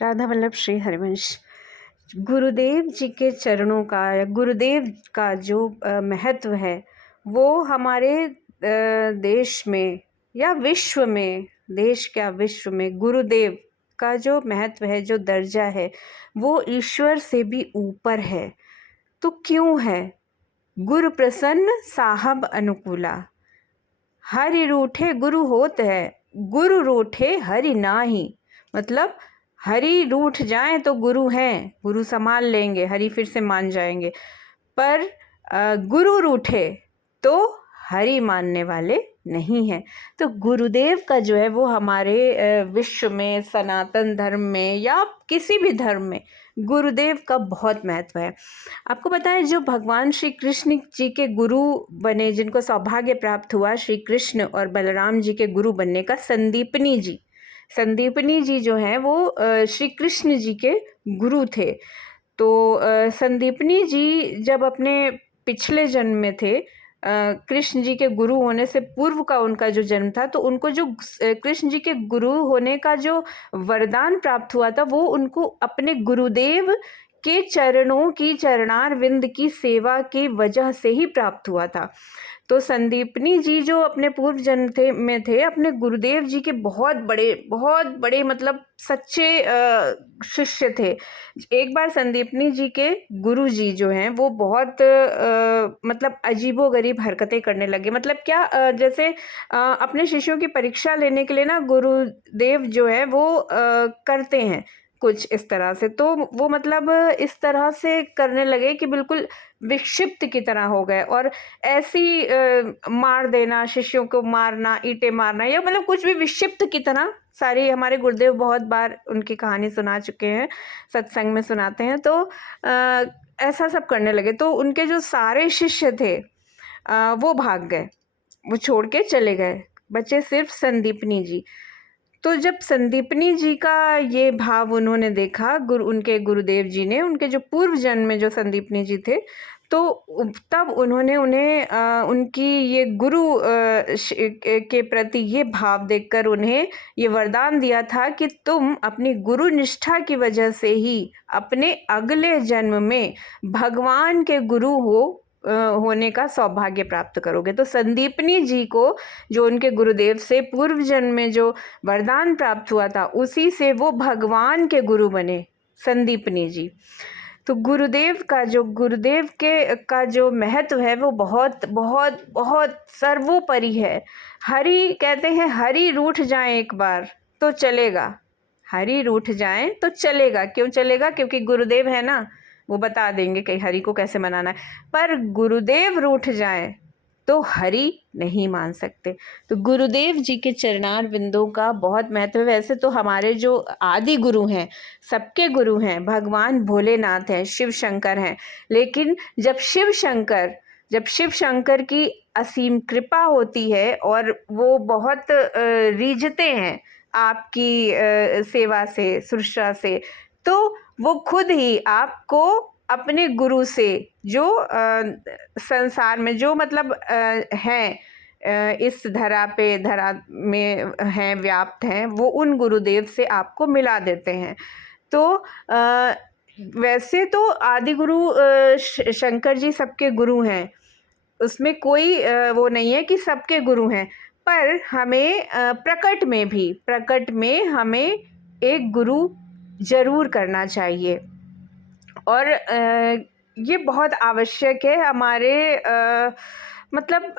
राधा वल्लभ श्री हरिवंश। गुरुदेव जी के चरणों का या गुरुदेव का जो महत्व है वो हमारे देश में या विश्व में, देश क्या विश्व में गुरुदेव का जो महत्व है, जो दर्जा है, वो ईश्वर से भी ऊपर है। तो क्यों है? गुरु प्रसन्न साहब अनुकूला, हरि रूठे गुरु होत है, गुरु रूठे हरि नाही। मतलब हरि रूठ जाएं तो गुरु हैं, गुरु संभाल लेंगे, हरि फिर से मान जाएंगे। पर गुरु रूठे तो हरि मानने वाले नहीं हैं। तो गुरुदेव का जो है वो हमारे विश्व में, सनातन धर्म में या किसी भी धर्म में गुरुदेव का बहुत महत्व है। आपको पता है, जो भगवान श्री कृष्ण जी के गुरु बने, जिनको सौभाग्य प्राप्त हुआ श्री कृष्ण और बलराम जी के गुरु बनने का, संदीपनी जी जो हैं वो श्री कृष्ण जी के गुरु थे। तो संदीपनी जी जब अपने पिछले जन्म में थे, कृष्ण जी के गुरु होने से पूर्व का उनका जो जन्म था, तो उनको जो कृष्ण जी के गुरु होने का जो वरदान प्राप्त हुआ था वो उनको अपने गुरुदेव के चरणों की, चरणार विंद की सेवा की वजह से ही प्राप्त हुआ था। तो संदीपनी जी जो अपने पूर्व जन्म में थे, अपने गुरुदेव जी के बहुत बड़े मतलब सच्चे शिष्य थे। एक बार संदीपनी जी के गुरु जी जो हैं वो बहुत मतलब अजीबोगरीब हरकतें करने लगे। मतलब क्या, जैसे अपने शिष्यों की परीक्षा लेने के लिए ना गुरुदेव जो है वो करते हैं कुछ इस तरह से। तो वो मतलब इस तरह से करने लगे कि बिल्कुल विक्षिप्त की तरह हो गए, और ऐसी मार देना, शिष्यों को मारना, ईंटें मारना, या मतलब कुछ भी विक्षिप्त की तरह। सारी हमारे गुरुदेव बहुत बार उनकी कहानी सुना चुके हैं, सत्संग में सुनाते हैं। तो ऐसा सब करने लगे। तो उनके जो सारे शिष्य थे वो भाग गए, वो छोड़ के चले गए, बचे सिर्फ संदीपनी जी। तो जब संदीपनी जी का ये भाव उन्होंने देखा, उनके गुरुदेव जी ने, उनके जो पूर्व जन्म में जो संदीपनी जी थे, तो तब उन्होंने उन्हें उनकी ये गुरु के प्रति ये भाव देखकर उन्हें ये वरदान दिया था कि तुम अपनी गुरु निष्ठा की वजह से ही अपने अगले जन्म में भगवान के गुरु होने का सौभाग्य प्राप्त करोगे। तो संदीपनी जी को जो उनके गुरुदेव से पूर्व जन्म में जो वरदान प्राप्त हुआ था, उसी से वो भगवान के गुरु बने, संदीपनी जी। तो गुरुदेव का जो महत्व है वो बहुत बहुत बहुत सर्वोपरि है। हरि कहते हैं, हरि रूठ जाए एक बार तो चलेगा, हरि रूठ जाए तो चलेगा। क्यों चलेगा? क्योंकि गुरुदेव है ना, वो बता देंगे कि हरि को कैसे मनाना है। पर गुरुदेव रूठ जाए तो हरि नहीं मान सकते। तो गुरुदेव जी के चरणार बिंदों का बहुत महत्व है। वैसे तो हमारे जो आदि गुरु हैं, सबके गुरु हैं, भगवान भोलेनाथ हैं, शिव शंकर हैं। लेकिन जब शिव शंकर की असीम कृपा होती है और वो बहुत रीझते हैं आपकी सेवा से, सुरक्षा से, तो वो खुद ही आपको अपने गुरु से, जो संसार में जो मतलब हैं, इस धरा में हैं, व्याप्त हैं, वो उन गुरुदेव से आपको मिला देते हैं। तो वैसे तो आदि गुरु शंकर जी सबके गुरु हैं, उसमें कोई वो नहीं है कि सबके गुरु हैं। पर हमें प्रकट में हमें एक गुरु जरूर करना चाहिए, और ये बहुत आवश्यक है हमारे मतलब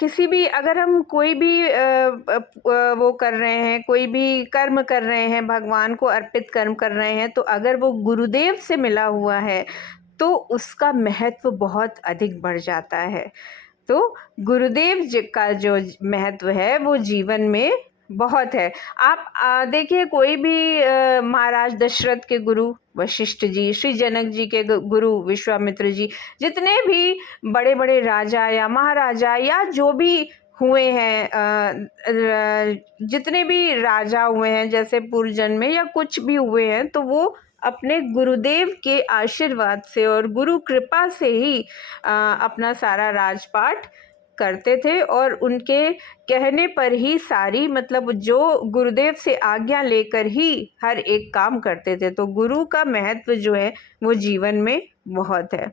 किसी भी, अगर हम कोई भी वो कर रहे हैं, कोई भी कर्म कर रहे हैं, भगवान को अर्पित कर्म कर रहे हैं, तो अगर वो गुरुदेव से मिला हुआ है तो उसका महत्व बहुत अधिक बढ़ जाता है। तो गुरुदेव जी का जो महत्व है वो जीवन में बहुत है। आप देखिए, कोई भी महाराज दशरथ के गुरु वशिष्ठ जी, श्री जनक जी के गुरु विश्वामित्र जी, जितने भी बड़े बड़े राजा या महाराजा या जो भी हुए हैं, जितने भी राजा हुए हैं जैसे पूर्व जन्म में या कुछ भी हुए हैं, तो वो अपने गुरुदेव के आशीर्वाद से और गुरु कृपा से ही अपना सारा राजपाट करते थे और उनके कहने पर ही सारी मतलब जो गुरुदेव से आज्ञा लेकर ही हर एक काम करते थे। तो गुरु का महत्व जो है वो जीवन में बहुत है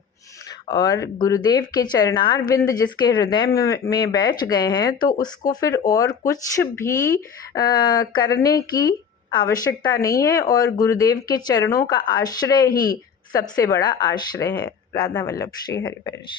और गुरुदेव के चरणार बिंद जिसके हृदय में बैठ गए हैं तो उसको फिर और कुछ भी करने की आवश्यकता नहीं है और गुरुदेव के चरणों का आश्रय ही सबसे बड़ा आश्रय है। राधा वल्लभ श्री हरिवंश।